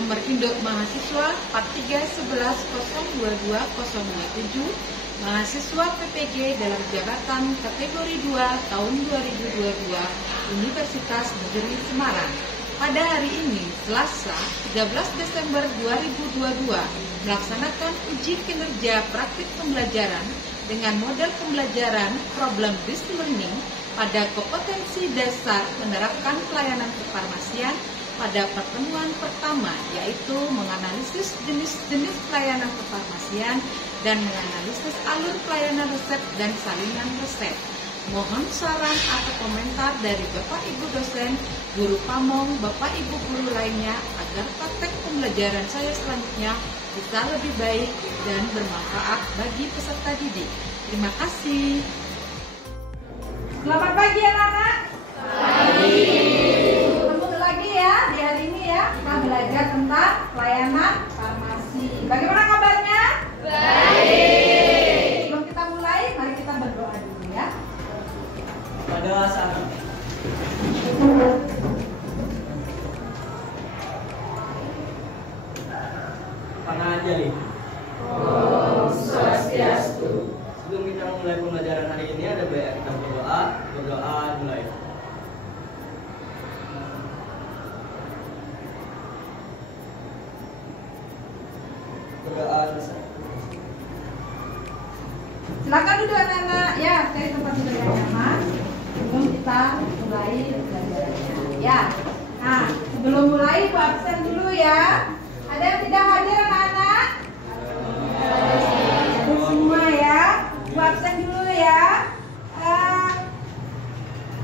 nomor induk mahasiswa 4311022027, mahasiswa PPG dalam jabatan kategori 2 tahun 2022 Universitas Negeri Semarang. Pada hari ini, Selasa 13 Desember 2022, melaksanakan uji kinerja praktik pembelajaran dengan model pembelajaran problem-based learning pada kompetensi dasar menerapkan pelayanan kefarmasian pada pertemuan pertama, yaitu menganalisis jenis-jenis pelayanan kefarmasian dan menganalisis alur pelayanan resep dan salinan resep. Mohon saran atau komentar dari Bapak Ibu dosen, guru pamong, Bapak Ibu guru lainnya agar praktek pembelajaran saya selanjutnya bisa lebih baik dan bermanfaat bagi peserta didik. Terima kasih. Selamat pagi anak-anak. Pagi. Ketemu lagi ya di hari ini ya. Kita belajar tentang pelayanan farmasi. Bagaimana kabarnya? Baik. Sebelum kita mulai, mari kita berdoa dulu ya. Berdoa sama. Panajali. Om Swastiastu. Sebelum kita mulai pembelajaran hari ini, ada baiknya kita berdoa. Berdoa mulai. Berdoa selesai. Silakan duduk anak-anak ya, cari tempat duduk yang nyaman sebelum kita mulai pembelajarannya. Ya. Nah, sebelum mulai Bu absen dulu ya. Ada yang tidak hadir anak-anak? Ada semua ya. Bu absen dulu ya.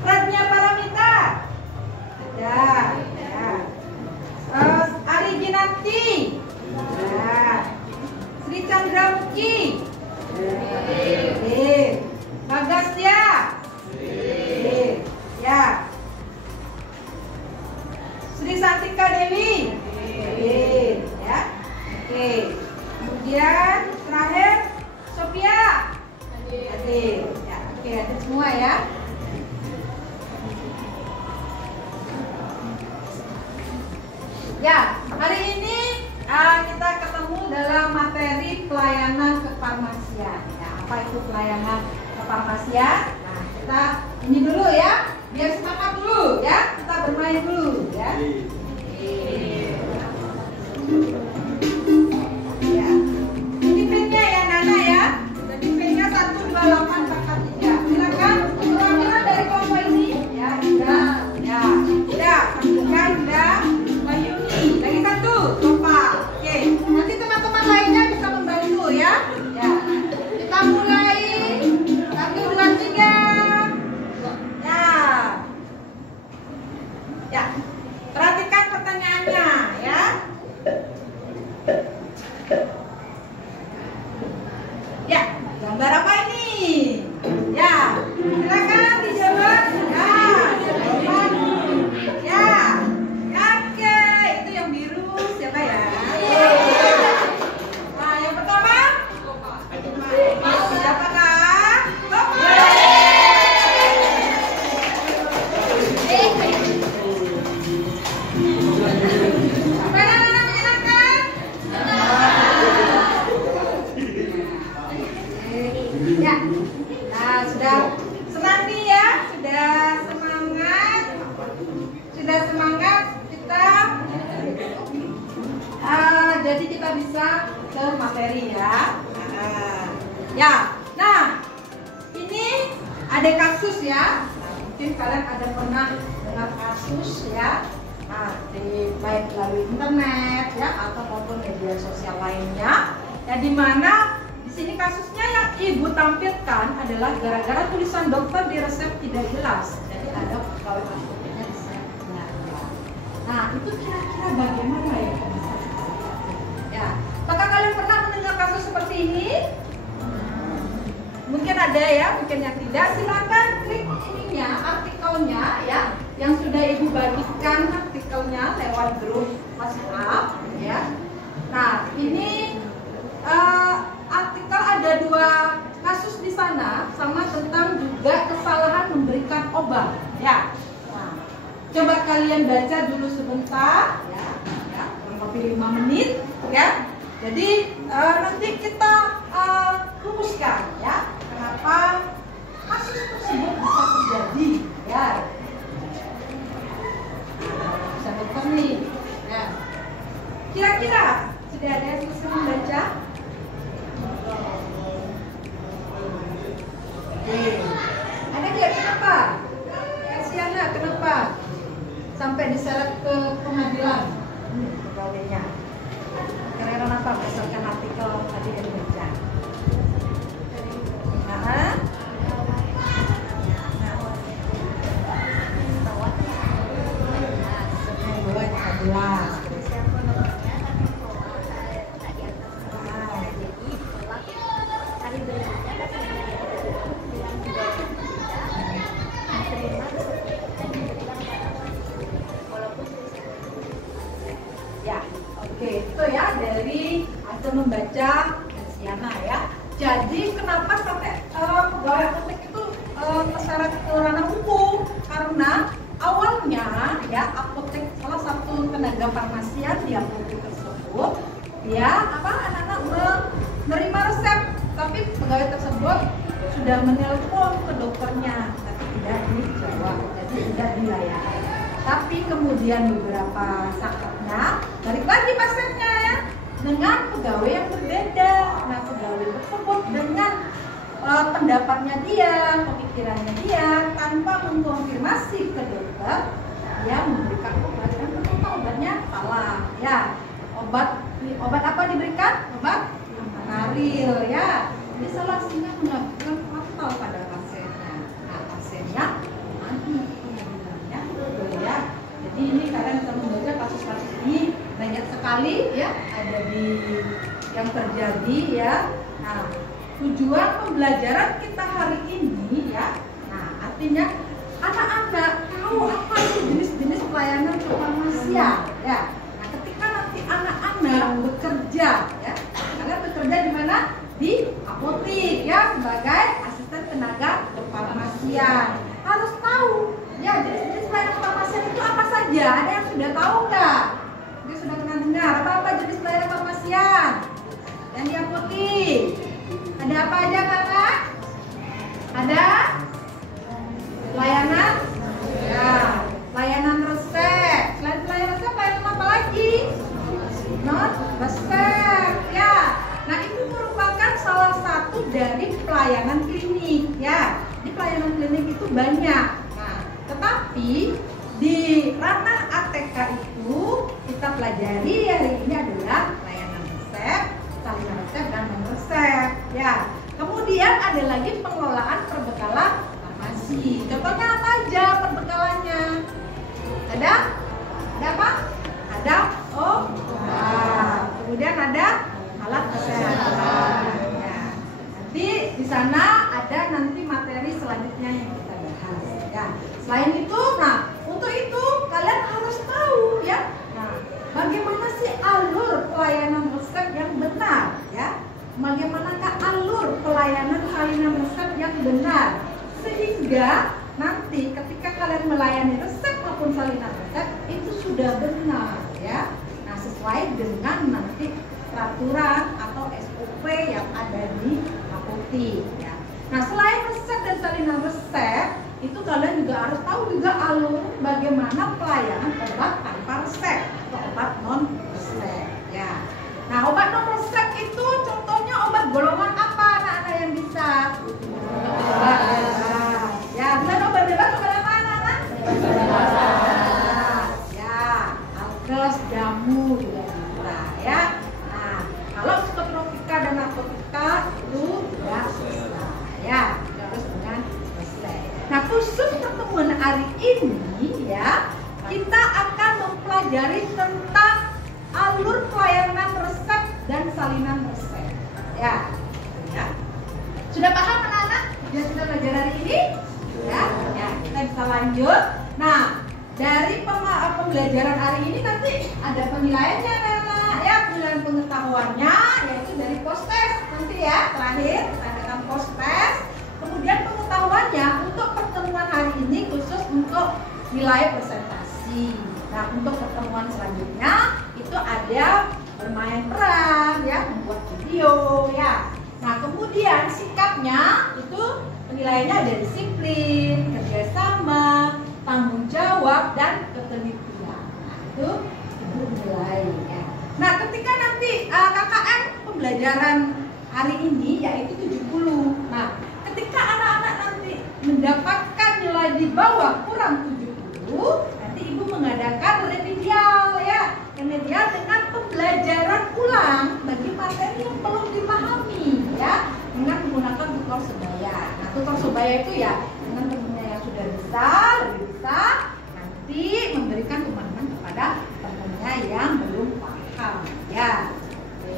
Ratnya Paramita. Ada. Ya. Ari Ginanti. Ya. Sri Chandramuki. Bagasya. Ya. Sri Santika Dewi. Ya. Oke. Kemudian terakhir Sophia. Hadir. Ya. Oke, ada semua ya. Ya, hari ini kita ketemu dalam materi pelayanan kefarmasian. Ya, apa itu pelayanan kefarmasian? Nah, kita ini dulu ya, biar semangat dulu ya. Kita bermain dulu ya. Ya. Ini pinnya ya Nana ya. Jadi pinnya 128 kakak 3. Silakan perwakilan dari kelompok ini. Ya, sudah. Ya, sudah. Kan sudah. Bayuni. Lagi satu. Coba. Oke. Nanti teman-teman lainnya bisa membantu ya. Ya. Kita mulai. 1, 2, 3. Ya. Ya. Perhatikan pertanyaannya ya. Ya, gambar apa ini? Ya, silakan dijawab. Ya, kakek itu yang biru siapa ya? Nah, yang pertama siapakah? Bapak. Gimana anak menyenangkan? Ya, nah sudah senang nih ya, sudah semangat kita, jadi kita bisa ke materi ya. Nah ini ada kasus ya, mungkin kalian ada pernah dengar kasus ya, baik melalui internet ya atau maupun media sosial lainnya, ya di mana di sini kasusnya yang ibu tampilkan adalah gara-gara tulisan dokter di resep tidak jelas. Jadi ada pegawai apoteknya di resepnya. Nah, itu kira-kira bagaimana ya? Ya, apakah kalian pernah mendengar kasus seperti ini? Mungkin ada ya, mungkin yang tidak. Silakan klik ininya, artikelnya ya, yang sudah ibu bagikan artikelnya lewat grup WhatsApp ya. Nah, ini artikel ada 2 kasus di sana, sama tentang juga kesalahan memberikan obat ya. Nah, coba kalian baca dulu sebentar ya, kurang lebih lebih 5 menit ya. Jadi nanti kita rumuskan ya kenapa kasus tersebut bisa terjadi ya. Bisa dokter nih ya. Kira-kira sudah ada yang bisa membaca? Oke. Ada nggak kenapa? Siana kenapa sampai diseret ke pengadilan pegawainya? Karena apa? Berdasarkan artikel tadi yang dibaca. Ya, oke, itu ya dari hasil membaca Siana ya. Jadi kenapa sampai pegawai apotek itu terseret ke ranah hukum? Karena awalnya ya apotek, salah satu tenaga farmasian di apotek tersebut dia anak-anak menerima resep, tapi pegawai tersebut sudah menelpon ke dokternya tapi tidak dijawab, jadi tidak dilayani. Tapi kemudian beberapa saatnya balik lagi pasiennya ya dengan pegawai yang berbeda. Nah, pegawai tersebut dengan pendapatnya dia, pemikirannya dia, tanpa mengkonfirmasi ke dokter, dia memberikan obat dan ternyata obatnya salah ya. Obat apa diberikan? Obat penaril ya. Ini salah sehingga mengakibatkan fatal pada pasiennya. Nah, pasiennya mati kemudiannya ya. Jadi ini kalian bisa membaca kasus-kasus ini banyak sekali ya, ada di yang terjadi ya. Nah, tujuan pembelajaran kita hari ini ya, nah artinya anak-anak tahu apa itu jenis-jenis pelayanan kefarmasian ya. Nah, ketika nanti anak-anak bekerja ya, kalian bekerja di mana? Di apotek ya, sebagai asisten tenaga kefarmasian. Harus tahu ya jenis-jenis pelayanan kefarmasian itu apa saja. Ada yang sudah tahu nggak? Dia sudah pernah dengar apa jenis pelayanan kefarmasian yang di apotek? Ada apa aja kakak? Ada pelayanan ya, pelayanan resep. Selain pelayanan resep, pelayanan apa lagi? Non resep ya. Nah, itu merupakan salah satu dari pelayanan klinik ya. Di pelayanan klinik itu banyak. Nah, tetapi di ranah ATK itu kita pelajari hari ini adalah pelayanan resep, salinan resep dan non resep ya. Kemudian ada lagi pengelolaan perbekalan farmasi. Contohnya apa aja perbekalannya? Ada apa? Ada obat. Kemudian ada alat kesehatan. Ya. Nanti di sana ada nanti materi selanjutnya yang kita bahas. Ya. Selain itu, nah untuk itu kalian harus tahu ya. Nah, bagaimana sih alur pelayanan resep yang benar ya? Bagaimanakah alur pelayanan salinan resep yang benar? Sehingga nanti ketika kalian melayani resep maupun salinan resep itu sudah benar ya. Nah, sesuai dengan nanti peraturan atau SOP yang ada di apotek ya. Nah, selain resep dan salinan resep, itu kalian juga harus tahu juga alur bagaimana pelayanan obat tanpa resep atau obat non resep ya. Nah, obat non resep itu contohnya obat golongan apa anak-anak yang bisa? Obat bebas. Ya, bukan obat bebas, obat apa anak-anak? Bebas. Ya, alkes, jamu juga bisa ya. Nah, kalau psikotropika dan narkotika itu tidak bisa ya, harus dengan resep. Nah, khusus pertemuan hari ini ya, kita akan mempelajari tentang alur pelayanan resep dan salinan resep. Ya, sudah paham anak-anak? Sudah belajar hari ini? Ya, kita bisa lanjut. Nah, dari pembelajaran hari ini nanti ada penilaiannya anak-anak. Ya, penilaian pengetahuannya yaitu dari post-test nanti ya. Terakhir kita adakan post-test. Kemudian pengetahuannya untuk pertemuan hari ini khusus untuk nilai presentasi. Nah, untuk pertemuan selanjutnya itu itu ada bermain peran ya, membuat video ya. Nah kemudian sikapnya itu penilaiannya ada disiplin, kerjasama, tanggung jawab, dan ketelitian. Nah itu ibu nilai ya. Nah ketika nanti KKM pembelajaran hari ini yaitu 70. Nah ketika anak-anak nanti mendapatkan nilai di bawah kurang 70, nanti ibu mengadakan remedial ya. Remedial dengan pembelajaran ulang bagi materi yang belum dipahami ya, dengan menggunakan tutor sebaya. Nah tutor sebaya itu ya dengan temannya yang sudah bisa, lebih bisa, nanti memberikan pemahaman kepada temannya yang belum paham ya. Oke.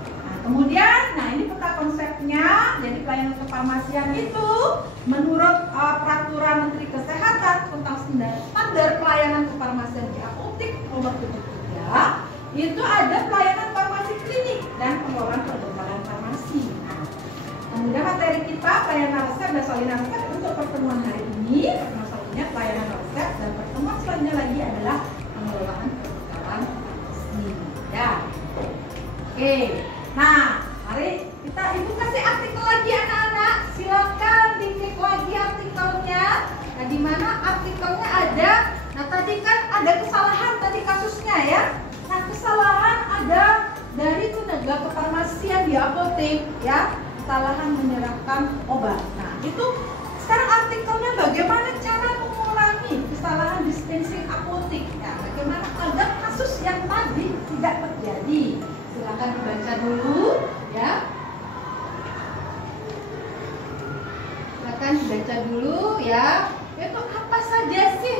Nah kemudian, nah ini peta konsepnya. Jadi pelayanan kefarmasian itu menurut peraturan Menteri Kesehatan tentang standar pelayanan kefarmasian di apotek nomor 73 itu ada pelayanan farmasi klinik dan pengelolaan perkembangan farmasi. Nah, kemudian materi kita pelayanan resep dan salinan resep untuk pertemuan hari ini, pertemuan selanjutnya pelayanan resep, dan pertemuan selanjutnya lagi adalah pengelolaan perkembangan farmasi. Ya, oke. Nah, mari kita ibu kasih artikel lagi anak-anak. Silakan diklik lagi artikelnya. Nah, di mana artikelnya ada. Nah, tadi kan ada kesalahan tadi kasusnya ya. Nah, kesalahan ada dari tenaga kefarmasian di apotek ya, kesalahan menyerahkan obat. Nah, itu sekarang artikelnya bagaimana cara mengurangi kesalahan dispensing apotek. Ya, bagaimana agar kasus yang tadi tidak terjadi. Silakan dibaca dulu ya. Silakan dibaca dulu ya. Itu apa saja sih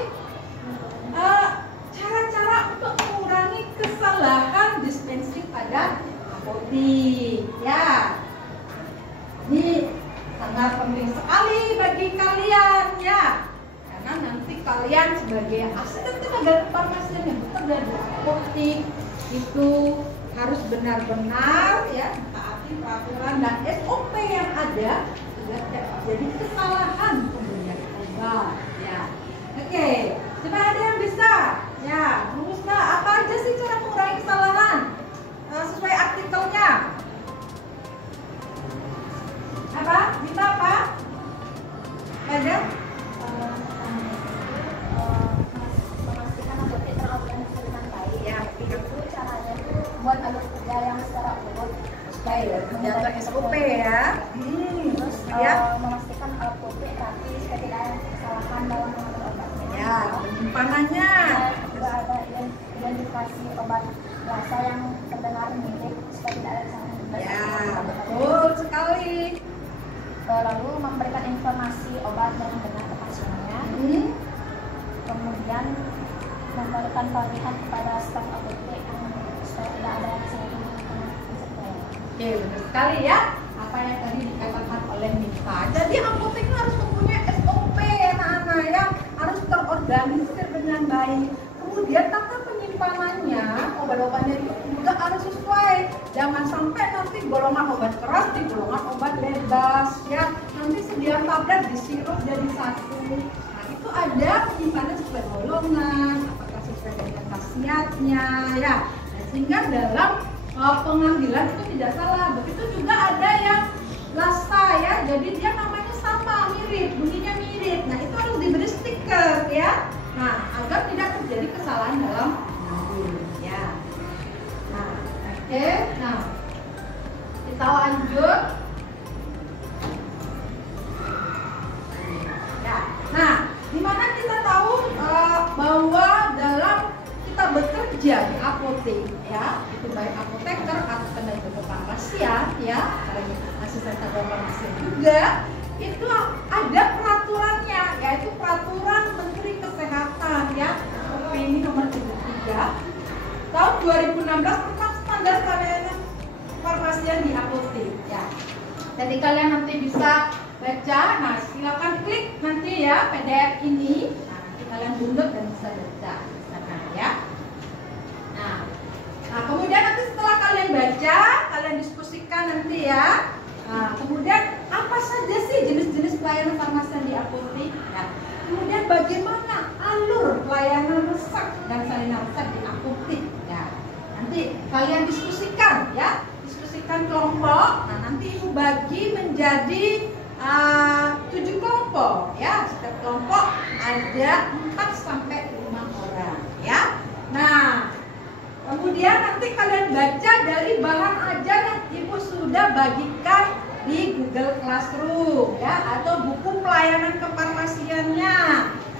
cara-cara untuk mengurangi kesalahan dispensing pada apotek ya. Ini sangat penting sekali bagi kalian ya, karena nanti kalian sebagai asisten tenaga kefarmasian yang bekerja di apotek itu harus benar-benar ya mentaati peraturan dan SOP yang ada sehingga tidak terjadi kesalahan pemberian obat ya. Oke, coba ada yang bisa ya, rumusnya apa aja sih cara mengurangi kesalahan sesuai artikelnya? Apa? Bisa apa? Ada? Memastikan apotek terorganisir dengan baik. Ya, Itu caranya itu buat alur kerja yang secara urut. baik, menjaga SOP ya. Terus Ya. memastikan apotek rapi supaya tidak ada kesalahan dalam mengatur obat. Ya, penyimpanannya. Juga ada identifikasi obat rasa yang terdengar mirip supaya tidak ada kesalahan. Ya, betul sekali. Lalu memberikan informasi obat yang benar ke pasiennya. Kemudian memberikan pelatihan kepada staf apotek supaya tidak ada kesalahan. Oke, benar sekali ya. Apa yang tadi dikatakan oleh Mita. Jadi apotek harus mempunyai SOP anak-anak ya, harus terorganisir dengan baik. Kemudian tata penyimpanannya, obat-obatnya itu juga harus sesuai. Jangan sampai nanti golongan obat keras di golongan obat bebas ya. Nanti sediaan tablet disirup jadi satu. Nah itu ada penyimpanan sesuai golongan, apakah sesuai dengan khasiatnya ya. Nah, sehingga dalam pengambilan itu tidak salah. Begitu juga ada yang lasta ya, jadi dia namanya sama, mirip, bunyinya mirip. Nah itu harus diberi stiker ya. Nah agar tidak terjadi kesalahan dalam pengambil ya. Nah oke, nah kita lanjut ya. Nah dimana kita tahu bahwa dalam kita bekerja di apotek ya, itu baik apoteker atau tenaga kefarmasian ya, asisten tenaga kefarmasian juga, itu ada peraturannya, yaitu peraturan Menteri Kesehatan ya, ini nomor 73 tahun 2016 tentang standar pelayanan kefarmasian di apotek ya. Jadi kalian nanti bisa baca, nah silakan klik nanti ya PDF ini, nah nanti kalian download dan bisa baca di sana ya. Nah kemudian nanti setelah kalian baca, kalian diskusikan nanti ya. Nah kemudian apa saja sih jenis-jenis pelayanan farmasian di apotek ya. Kemudian bagaimana alur pelayanan resep dan salinan resep di apotek ya. nanti kalian diskusikan ya, diskusikan kelompok. Nah, nanti ibu bagi menjadi 7 kelompok ya. Setiap kelompok ada 4 sampai 5 orang ya. Nah, kemudian nanti kalian baca dari bahan ajar yang ibu sudah bagikan di Google Classroom ya, atau buku pelayanan kefarmasiannya,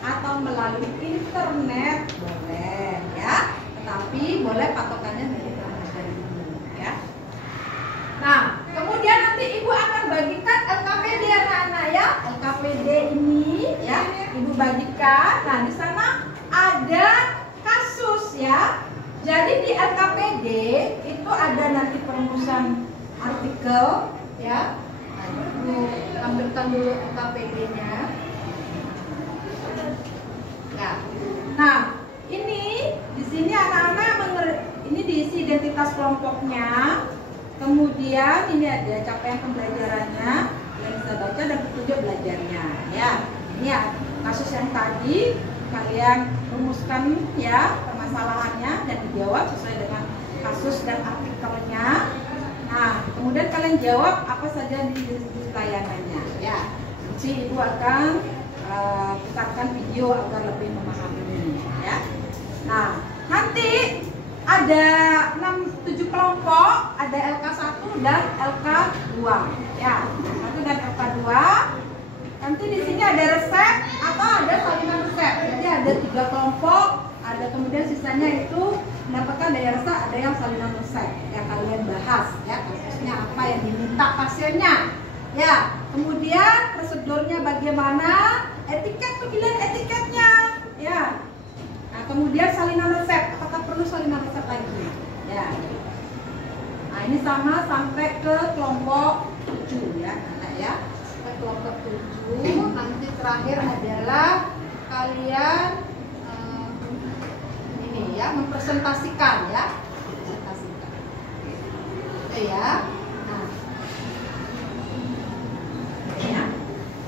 atau melalui internet boleh ya. Tetapi boleh patokannya dari bahan ajar ibu ya. Nah, kemudian nanti ibu akan bagikan LKPD anak-anak ya. LKPD ini ya, ibu bagikan. Nah, di sana ada kasus ya. Jadi di LKPD itu ada nanti perumusan artikel ya. Nah, ibu ambilkan dulu LKPD-nya. Ya. Nah, ini di sini anak-anak ini diisi identitas kelompoknya. Kemudian ini ada capaian pembelajarannya, kalian bisa baca, dan petunjuk belajarnya ya. Ini ya kasus yang tadi kalian rumuskan ya permasalahannya dan dijawab sesuai dengan kasus dan artikelnya. Nah, kemudian kalian jawab apa saja di pelayanannya ya. Nanti ibu akan putarkan video agar lebih memahami ya. Nah, nanti ada 7 kelompok, ada LK1 dan LK2 ya. 1 dan LK2. Nanti di sini ada resep atau ada salinan resep. Jadi ada 3 kelompok, ada kemudian sisanya itu mendapatkan dari resep, ada yang salinan resep yang kalian bahas ya, kasusnya apa yang diminta pasiennya ya. Kemudian prosedurnya bagaimana, etiket, pemilihan etiketnya ya. Nah, kemudian salinan resep, apakah perlu salinan resep lagi ya. Nah, ini sama sampai ke kelompok 7 ya anak ya. Ke kelompok 7. Nanti terakhir adalah kalian ini ya, mempresentasikan ya. Presentasikan. Oke ya. Nah. Ya.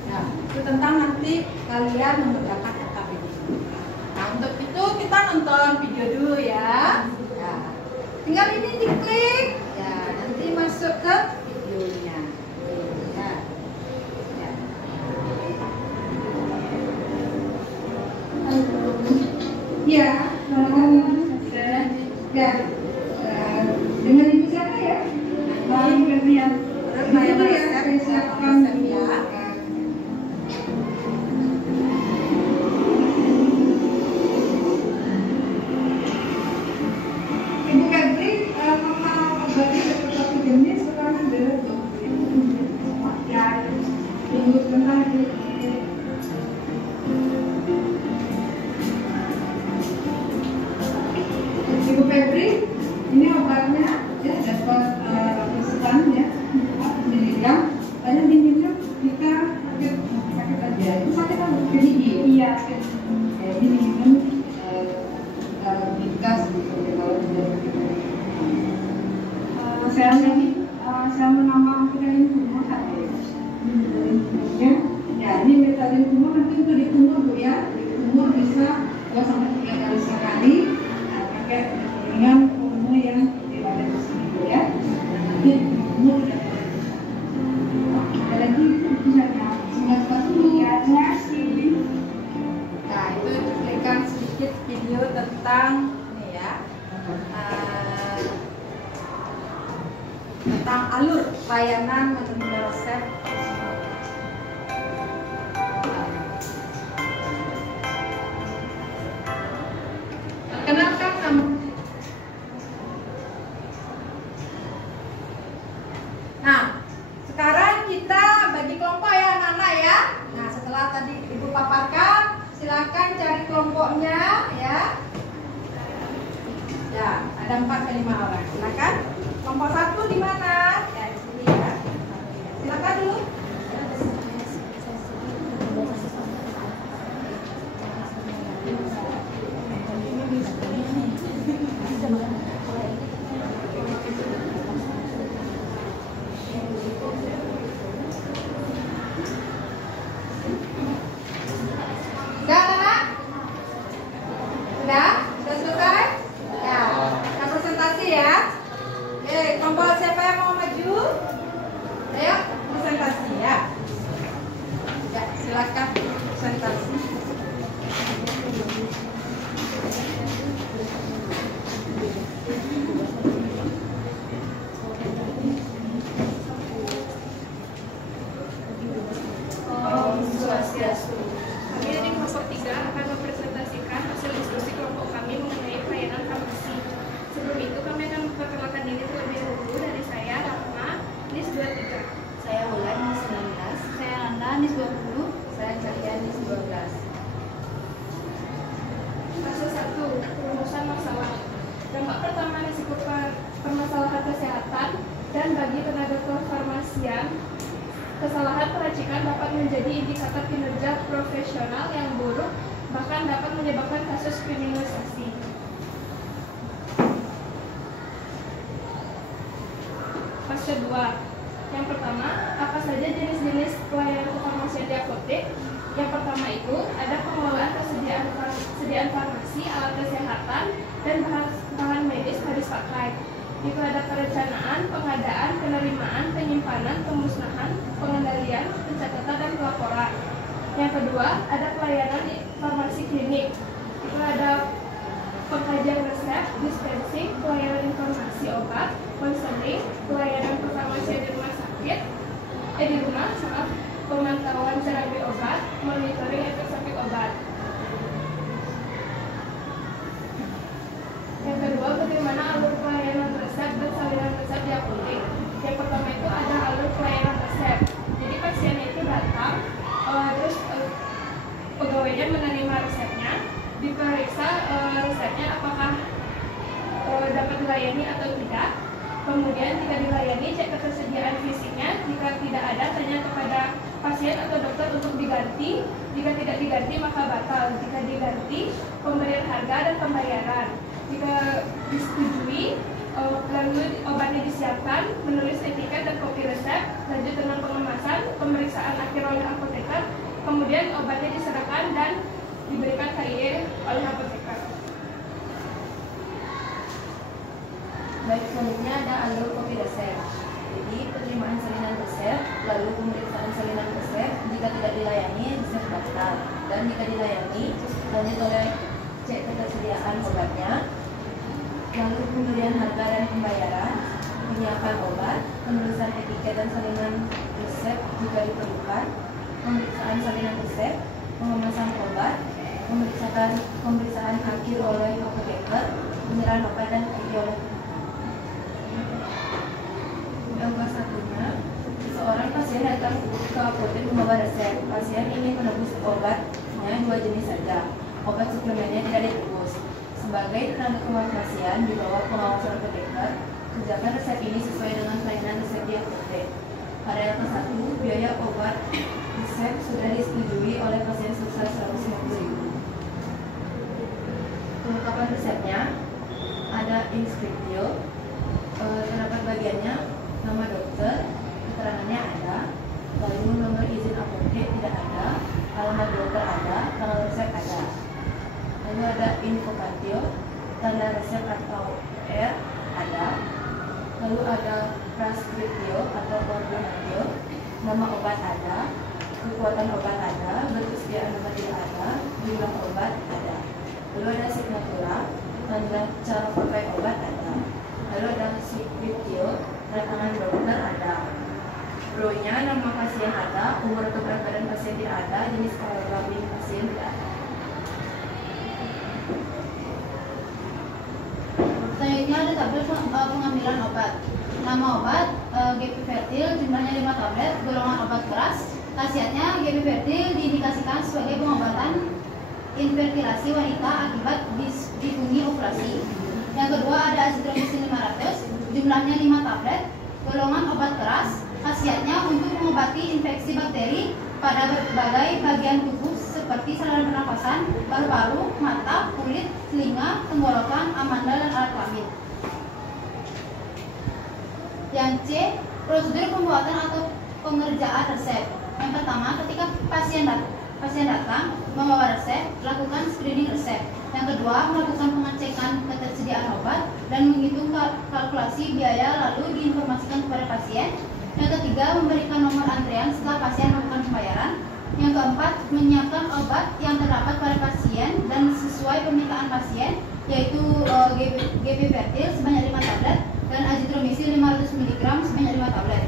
Nah, itu tentang nanti kalian mengerjakan LKPD. Nah, untuk itu kita nonton video dulu ya. Ya. Tinggal ini diklik. Ya, nanti masuk ke videonya. Ya. Ya. Ya, ya. Dengan ibu siapa ya? Bang Ferdian. Saya siapkan ya. Ibu Febri, mengenal obatnya dapat 1 jenis, sekarang ada 2 ya. Tunggu sebentar. Ibu Febri, ini obatnya ya dapat sepan ya 4 miligram. Lalu diminum kita pakai aja. Itu sakit apa? Gigi. Iya. Ini diminum gas gitu kalau tidak. Saya menambah vitamin tumor ya. Ini vitamin tumor nanti untuk di tumor bu ya. Di tumor bisa 2 sampai 3 kali sehari. Pakai dengan volume yang tidak ada di sini bu ya. Nanti tumor udah ada lagi misalnya 19 ya. Nah, itu berikan sedikit video tentang ini ya, tentang alur layanan menerima resep. Kenalkan nama. Nah, sekarang kita bagi kelompok ya anak-anak ya. Nah, setelah tadi ibu paparkan, silakan cari kelompoknya ya. Ya, ada 4 ke 5 orang. Silakan. Kelompok 1 di mana? Ya, di sini ya. Silakan dulu. Sudah, anak? Sudah? Sudah selesai? Ya. Kita presentasi ya. pertama risiko permasalahan kesehatan, dan bagi tenaga kefarmasian, kesalahan peracikan dapat menjadi indikator kinerja profesional yang buruk, bahkan dapat menyebabkan kasus kriminalisasi. Fase 2. Yang pertama, apa saja jenis-jenis pelayanan kefarmasian di apotek? Yang pertama itu ada pengelolaan kesediaan farmasi, alat kesehatan, dan bahan medis habis pakai. Itu ada perencanaan, pengadaan, penerimaan, penyimpanan, pemusnahan, pengendalian, pencatatan, dan pelaporan. Yang kedua, ada pelayanan farmasi klinik. Itu ada pengkajian resep, dispensing, pelayanan informasi obat, konseling, pelayanan kefarmasian di rumah sakit, pemantauan terapi obat, monitoring efek samping obat. Yang kedua, bagaimana alur pelayanan resep dan salinan resep di apotek. Yang pertama itu ada alur pelayanan resep. Jadi pasiennya itu datang, terus pegawainya menerima resepnya, diperiksa resepnya apakah dapat dilayani atau tidak. Kemudian jika dilayani, cek ketersediaan fisiknya. Jika tidak ada, tanya kepada pasien atau dokter untuk diganti. Jika tidak diganti, maka batal. Jika diganti, pemberian harga dan pembayaran. Jika disetujui, lalu obatnya disiapkan, menulis etiket dan kopi resep, lanjut dengan pengemasan, pemeriksaan akhir oleh apoteker, kemudian obatnya diserahkan dan diberikan KIE oleh apoteker. Baik, selanjutnya ada alur kopi resep. Jadi penerimaan salinan resep, lalu pemeriksaan salinan resep. Jika tidak dilayani, resep batal. Dan jika dilayani, lanjut oleh cek ketersediaan obatnya, lalu pemberian harga dan pembayaran, penyiapan obat, penulisan etiket dan salinan resep jika diperlukan, pemeriksaan salinan resep, pengemasan obat, pemeriksaan akhir oleh apoteker, penyerahan obat dan KIE oleh yang satunya, seorang pasien datang ke apotek membawa resep. Pasien ingin menebus obatnya 2 jenis saja. Obat suplemennya tidak ditebus. Sebagai tenaga kefarmasian di bawah pengawasan apoteker, kerjakan resep ini sesuai dengan kelainan resep di apotek. Pada yang ke-1, biaya obat resep sudah disetujui oleh pasien sebesar 150.000. Kelengkapan resepnya ada inskriptio, terdapat bagiannya nama dokter, keterangannya ada, lalu nomor izin apotek tidak ada, alamat dokter ada, tanggal resep ada. Lalu ada infokatio, tanda resep atau R ada. Lalu ada preskriptio atau ordinatio, nama obat ada, kekuatan obat ada, berkesediaan obat tidak ada, jumlah obat ada. Lalu ada signatura, tanda cara pakai obat ada. Lalu ada subskriptio, tanda tangan dokter ada. Row-nya nama pasien ada, umur atau berat badan pasien tidak ada, jenis kelamin pasien tidak ada. Selanjutnya ada tabel pengambilan obat. Nama obat Gepifertil, jumlahnya 5 tablet, golongan obat keras. Khasiatnya Gepifertil diindikasikan sebagai pengobatan infertilasi wanita akibat disfungsi ovulasi. Yang kedua ada azitromisin 500, jumlahnya 5 tablet, golongan obat keras. Khasiatnya untuk mengobati infeksi bakteri pada berbagai bagian tubuh seperti saluran pernapasan, paru-paru, mata, kulit, telinga, tenggorokan, amandel, dan alat kelamin. Yang C, prosedur pembuatan atau pengerjaan resep. Yang pertama, ketika pasien datang membawa resep, lakukan screening resep. Yang kedua, melakukan pengecekan ketersediaan obat dan menghitung kalkulasi biaya lalu diinformasikan kepada pasien. Yang ketiga, memberikan nomor antrian setelah pasien melakukan pembayaran. Yang keempat, menyiapkan obat yang terdapat pada pasien dan sesuai permintaan pasien, yaitu Gepifertil sebanyak 5 tablet dan azitromisin 500 mg sebanyak 5 tablet.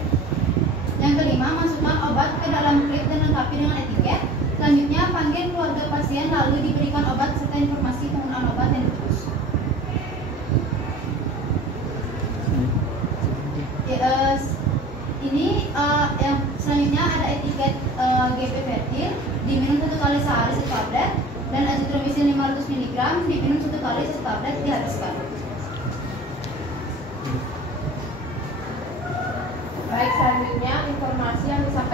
Yang kelima, masukkan obat ke dalam klip dan lengkapi dengan etiket. Selanjutnya, panggil keluarga pasien lalu diberikan obat serta informasi penggunaan obat yang ditebus. Yang selanjutnya ada etiket Gepifertil, diminum 1 kali sehari 1 tablet, dan azitromisin 500 mg diminum 1 kali 1 tablet dihabiskan.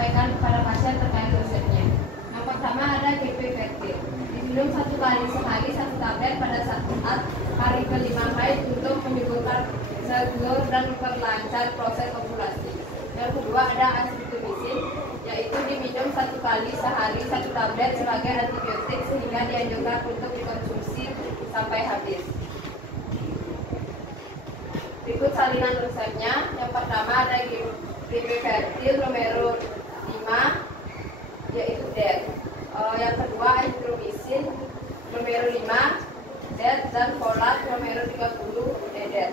disampaikan kepada pasien terkait resepnya. Yang pertama ada GP Fertil. Diminum 1 kali sehari 1 tablet pada saat hari ke-5 haid untuk menyuburkan sel telur dan memperlancar proses ovulasi. Yang kedua ada azithromycin, yaitu diminum 1 kali sehari 1 tablet sebagai antibiotik sehingga dianjurkan untuk dikonsumsi sampai habis. Berikut salinan resepnya. Yang pertama ada GP Fertil Romero 5, yaitu DET. Yang kedua azithromycin Romero 5 DET dan folat Romero 30 DET.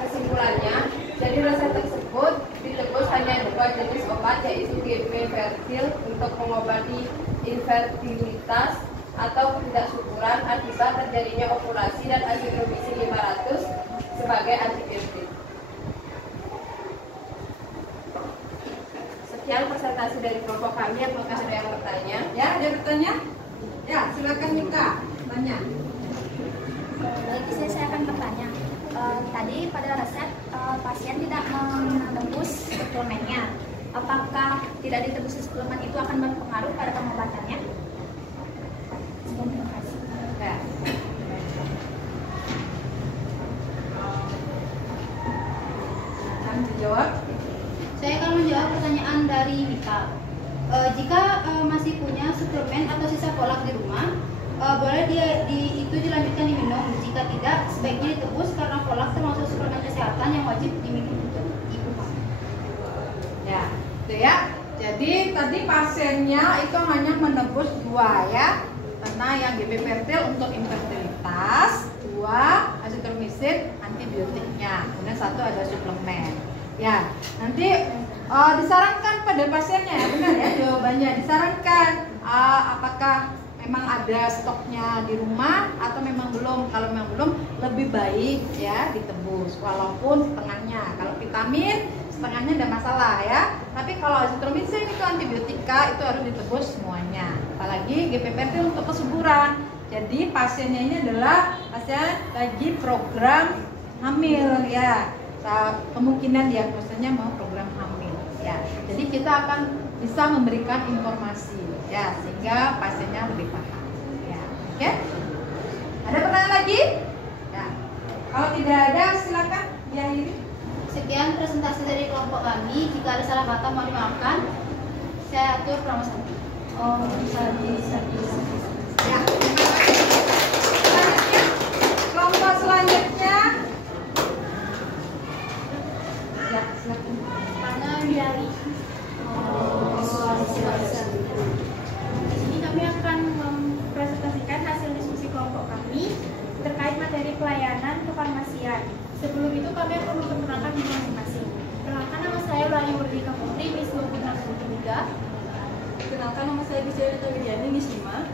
Kesimpulannya, jadi resep tersebut ditebus hanya 2 jenis obat, yaitu GP Fertil untuk mengobati infertilitas atau ketidaksuburan akibat terjadinya ovulasi dan azithromycin 500 sebagai antibiotik. Sekian presentasi dari kelompok kami. Apakah ada yang bertanya? Ya, ada bertanya? Ya, silakan Mika, tanya. Baik, saya akan bertanya. Tadi pada resep pasien tidak menebus suplemennya. Apakah tidak ditebus suplemen itu akan berpengaruh pada pengobatannya? Terima kasih. Ya. Akan dijawab? Saya akan menjawab pertanyaan dari Mika. Jika masih punya suplemen atau sisa folak di rumah, boleh itu dilanjutkan diminum. Jika tidak, sebaiknya ditebus karena folak termasuk suplemen kesehatan yang wajib diminum untuk ibu hamil. Ya, itu ya. Jadi tadi pasiennya itu hanya menebus 2 ya, karena yang GP Fertil untuk infertilitas, 2 azithromycin antibiotiknya, kemudian 1 ada suplemen. Ya, nanti disarankan pada pasiennya ya, benar ya jawabannya. Disarankan apakah memang ada stoknya di rumah atau memang belum. Kalau memang belum, lebih baik ya ditebus walaupun setengahnya. Kalau vitamin setengahnya tidak masalah ya. Tapi kalau azithromycin itu antibiotika, itu harus ditebus semuanya. Apalagi GP Fertil untuk kesuburan. Jadi pasiennya ini adalah pasien lagi program hamil ya. Kemungkinan diagnosanya mau program hamil ya. Jadi kita akan bisa memberikan informasi ya, sehingga pasiennya lebih paham ya. Oke? Ada pertanyaan lagi? Ya. Kalau tidak ada silakan diakhiri. Sekian presentasi dari kelompok kami. Jika ada salah kata mohon dimaafkan. Saya atur promosi. Ya. Selanjutnya, kelompok selanjutnya. Ya, silakan. Karena Biali. Di sini kami akan mempresentasikan hasil diskusi kelompok kami terkait materi pelayanan kefarmasian. Sebelum itu kami akan memperkenalkan diri masing-masing. Perkenalkan, nama saya Ulani Murdika Putri, Miss 2063. Kenalkan, nama saya Gisela Widiani, Miss 5.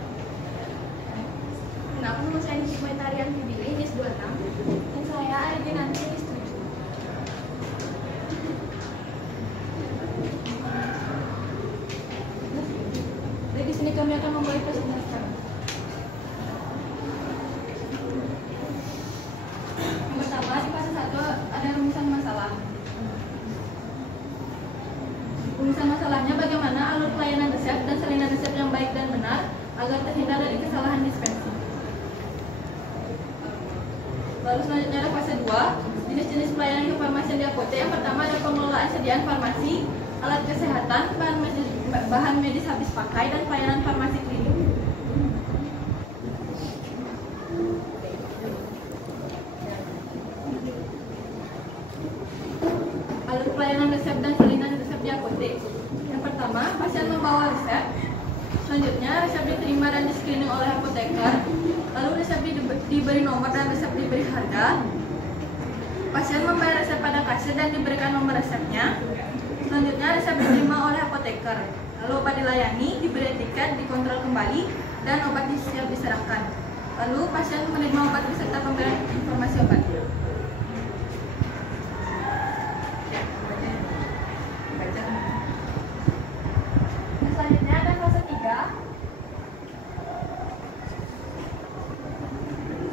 Kenalkan, nama saya Nisi Tarian Fidili, Miss 26. Dan saya Ardi Nanti, Miss 7. Jadi di sini kami akan memulai presentasi kami. Yang pertama, di fase 1 ada rumusan masalah. Rumusan masalahnya bagaimana alur pelayanan resep dan salinan resep yang baik dan benar agar terhindar dari kesalahan dispensi. Lalu selanjutnya ada fase 2, jenis-jenis pelayanan kefarmasian di apotek. Yang pertama ada pengelolaan sediaan farmasi, alat kesehatan, bahan medis habis pakai, dan pelayanan farmasi klinik. Alur pelayanan resep dan salinan resep di apotek. Yang pertama, pasien membawa resep. Selanjutnya, resep diterima dan di-screening oleh apoteker. Lalu resep diberi nomor dan resep diberi harga. Pasien membayar resep pada kasir dan diberikan nomor resepnya. Selanjutnya, resep diterima oleh apoteker. Lalu obat dilayani, diberi tiket, dikontrol kembali, dan obat siap diserahkan. Lalu pasien menerima obat beserta pemberian informasi obat. Selanjutnya ada fase 3.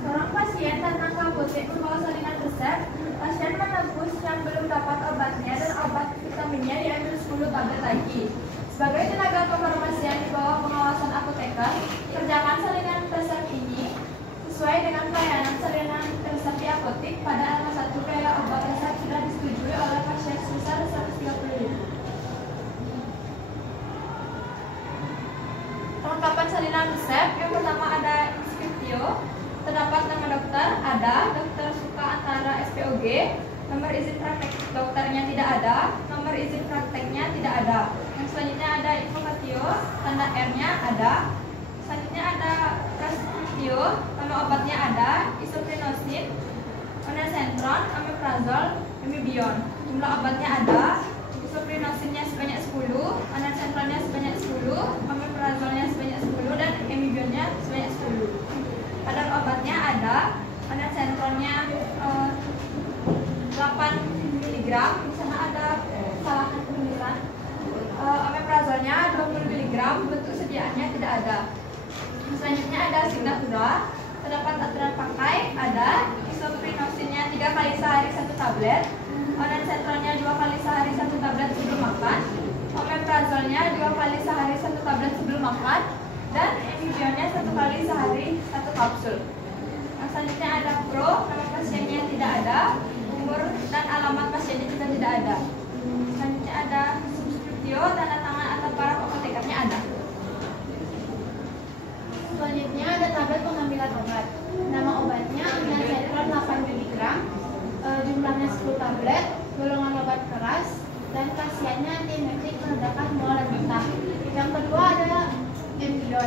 Seorang pasien datang ke apotek membawa salinan resep, pasien menebus yang belum dapat obatnya dan obat vitaminnya diambil 10 tablet lagi. Sebagai tenaga kefarmasian di bawah pengawasan apoteker, kerjakan salinan resep ini sesuai dengan pelayanan salinan resep di apotek pada alamat 1 biaya obat resep sudah disetujui oleh pasien sebesar 130.000. Kelengkapan salinan resep yang pertama ada inskriptio, terdapat nama dokter, ada Dokter Suka Antara SPOG, nomor izin praktek dokternya tidak ada, nomor izin prakteknya tidak ada. Yang selanjutnya ada infogatio, tanda R-nya ada. Selanjutnya ada preskriptio, nama obatnya ada, isoprenosin, ondansetron, omeprazol, amibion. Jumlah obatnya ada, isoprenosinnya sebanyak 10, ondansetronnya sebanyak 10, omeprazolnya sebanyak 10, dan amibionnya sebanyak 10. Kadar obatnya ada, ondansetronnya 8 mg, di sana ada kesalahan penulisan. Omeprazolnya 20 mg, bentuk sediaannya tidak ada. Selanjutnya ada signatura, terdapat aturan pakai, ada isoprenosinnya 3 kali sehari 1 tablet, ondansetronnya 2 kali sehari 1 tablet sebelum makan, omeprazolnya 2 kali sehari 1 tablet sebelum makan, dan amibionnya 1 kali sehari 1 kapsul. Selanjutnya ada pro, nama pasiennya tidak ada, umur dan alamat pasiennya juga tidak ada. Selanjutnya ada subskriptio, tanda tangan atau para apotekernya ada. Selanjutnya ada tabel pengambilan obat. Nama obatnya ondansetron 8 mg, jumlahnya 10 tablet, golongan obat keras, dan khasiatnya antiemetik, meredakan mual dan muntah. Yang kedua ada embio,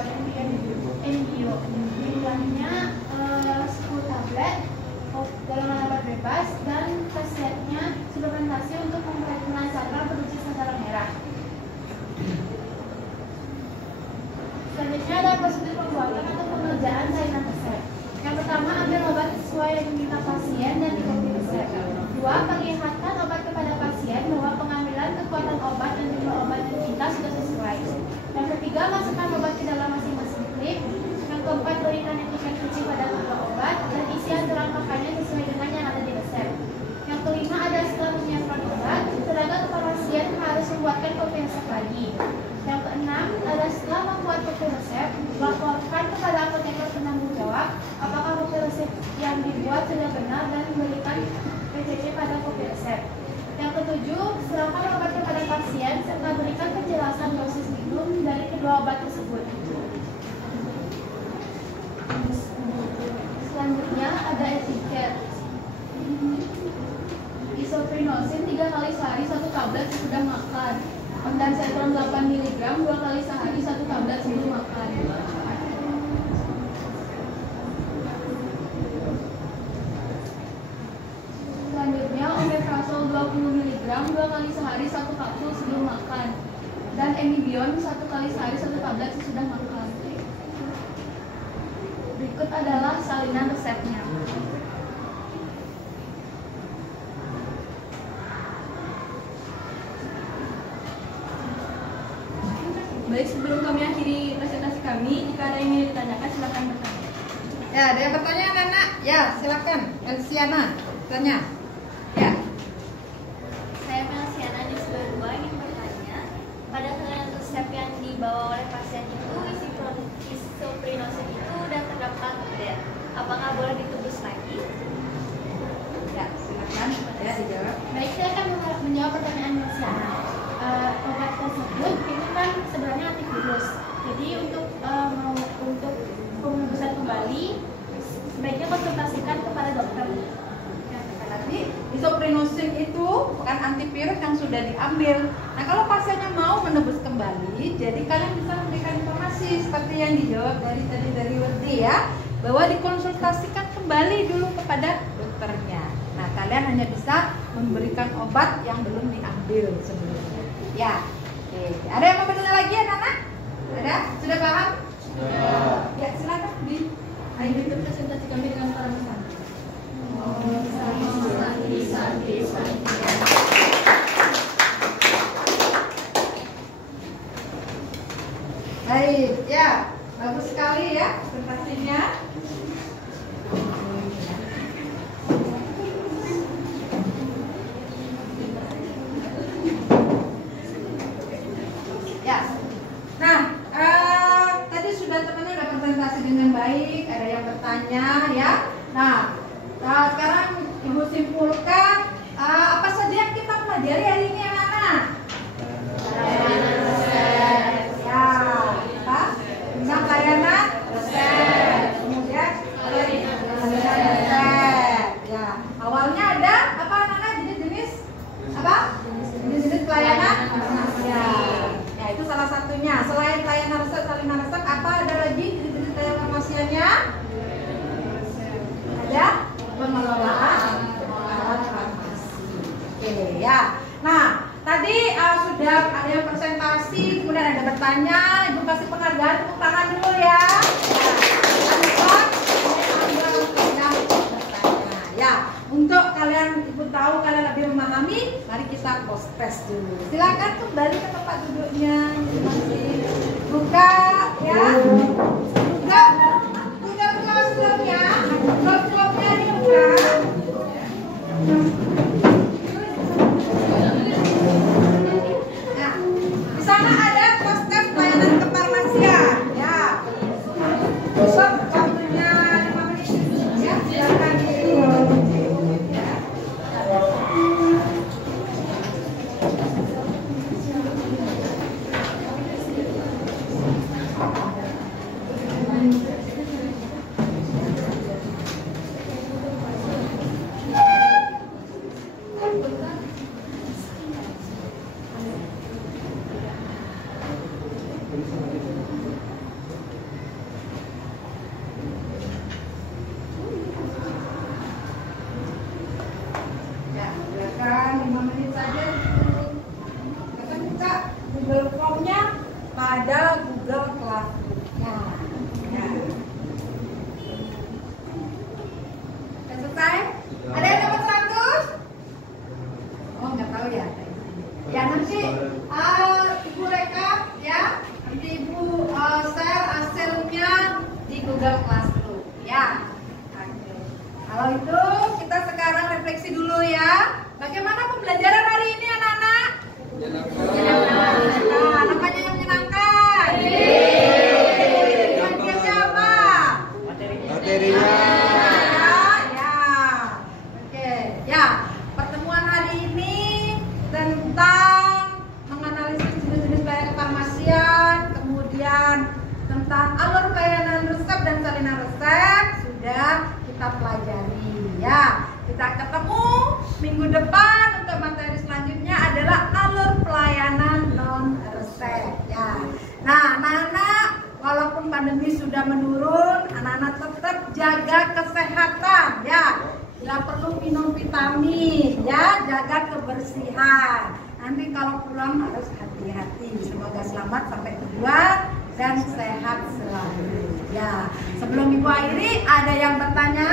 jumlahnya 10 tablet, golongan obat bebas, dan khasiatnya suplementasi untuk memperhatikan saluran produksi sel darah merah. Selanjutnya ada prosedur pembuatan atau pengerjaan salinan resep. Yang pertama, ambil obat sesuai yang diminta pasien dan dikopi resep. 2. Perlihatkan obat kepada pasien bahwa pengambilan kekuatan obat dan jumlah obat yang diminta sudah sesuai. Yang ketiga, masukkan obat ke dalam masing-masing klip. Yang keempat, berikan etiket kunci pada kedua obat dan isi aturan pakainya sesuai dengan yang ada di resep. Yang kelima, ada setelah menyiapkan obat, tenaga kefarmasian harus membuatkan kopi resep lagi. Yang keenam, ada setelah membuat kopi resep, laporkan kepada apoteker penanggung jawab apakah kopi resep yang dibuat sudah benar dan memberikan PCC pada kopi resep. Yang ketujuh, serahkan obat kepada pasien serta berikan penjelasan dosis minum dari kedua obat tersebut. Selanjutnya ada etiket. Isoprenosin 3 kali sehari 1 tablet sesudah makan. Ondansetron 8 mg 2 kali sehari 1 tablet sebelum makan. Selanjutnya omeprazol 20 mg 2 kali sehari 1 kapsul sebelum makan. Dan amibion 1 kali sehari 1 tablet sesudah makan. Berikut adalah salinan resepnya. Baik, sebelum kami akhiri presentasi kami, jika ada yang ingin ditanyakan silakan bertanya. Ya, ada yang bertanya anak-anak? Ya, silakan. Elsiana, tanya. Ya. Saya Melsiana di sebelah 2 ingin bertanya, pada salinan resep yang dibawa oleh pasien itu isoprenosin itu sudah terdapat tablet, apakah boleh ditebus lagi? Ya, silakan. Ya, dijawab. Baik, saya akan menjawab pertanyaan Melsiana. Obat tersebut itu kan sebenarnya antivirus. Jadi untuk penebusan kembali sebaiknya konsultasikan kepada dokter. Nanti isoprenosin itu bukan antivirus yang sudah diambil. Nah, kalau pasiennya mau menebus kembali, jadi kalian bisa memberikan informasi seperti yang dijawab dari Werdi ya, bahwa dikonsultasikan kembali dulu kepada dokternya. Nah, kalian hanya bisa memberikan obat yang belum diambil sebelumnya. Ya, oke. Ada yang mau bertanya lagi anak-anak? Ada? Sudah paham? Sudah. Ya, silakan di. Ayo kita presentasi kami dengan para pesan. Baik, ya, bagus sekali ya presentasinya. Nah, sekarang Ibu simpulkan apa saja yang kita pelajari hari ini anak-anak? Ya, apa? Tentang layanan resep. Kemudian layanan resep. Ya, awalnya ada apa anak-anak? Jenis-jenis apa? Jenis-jenis pelayanan. Ya, itu salah satunya. Selain layanan resep, salinan resep, apa ada lagi jenis-jenis layanan pasiennya? Ada pengelolaan alat farmasi. Oke ya. Nah, tadi sudah ada yang presentasi, kemudian ada bertanya. Ibu kasih penghargaan, tepuk tangan dulu ya. Ya, untuk kalian Ibu tahu kalian lebih memahami, mari kita post test dulu. Silakan kembali ke tempat duduknya. Buka ya. Buka Google-nya. Google-nya dibuka. Nah, di sana ada post test pelayanan kefarmasian. Ya. Besok waktunya 5 menit. Ya, silakan tentang alur pelayanan resep dan salinan resep sudah kita pelajari ya. Kita ketemu minggu depan untuk materi selanjutnya adalah alur pelayanan non resep ya. Nah, anak-anak, walaupun pandemi sudah menurun, anak-anak tetap jaga kesehatan ya. Bila perlu minum vitamin ya, jaga kebersihan. Nanti kalau pulang harus hati-hati. Semoga selamat sampai tujuan dan sehat selalu. Ya, sebelum Ibu akhiri, ada yang bertanya?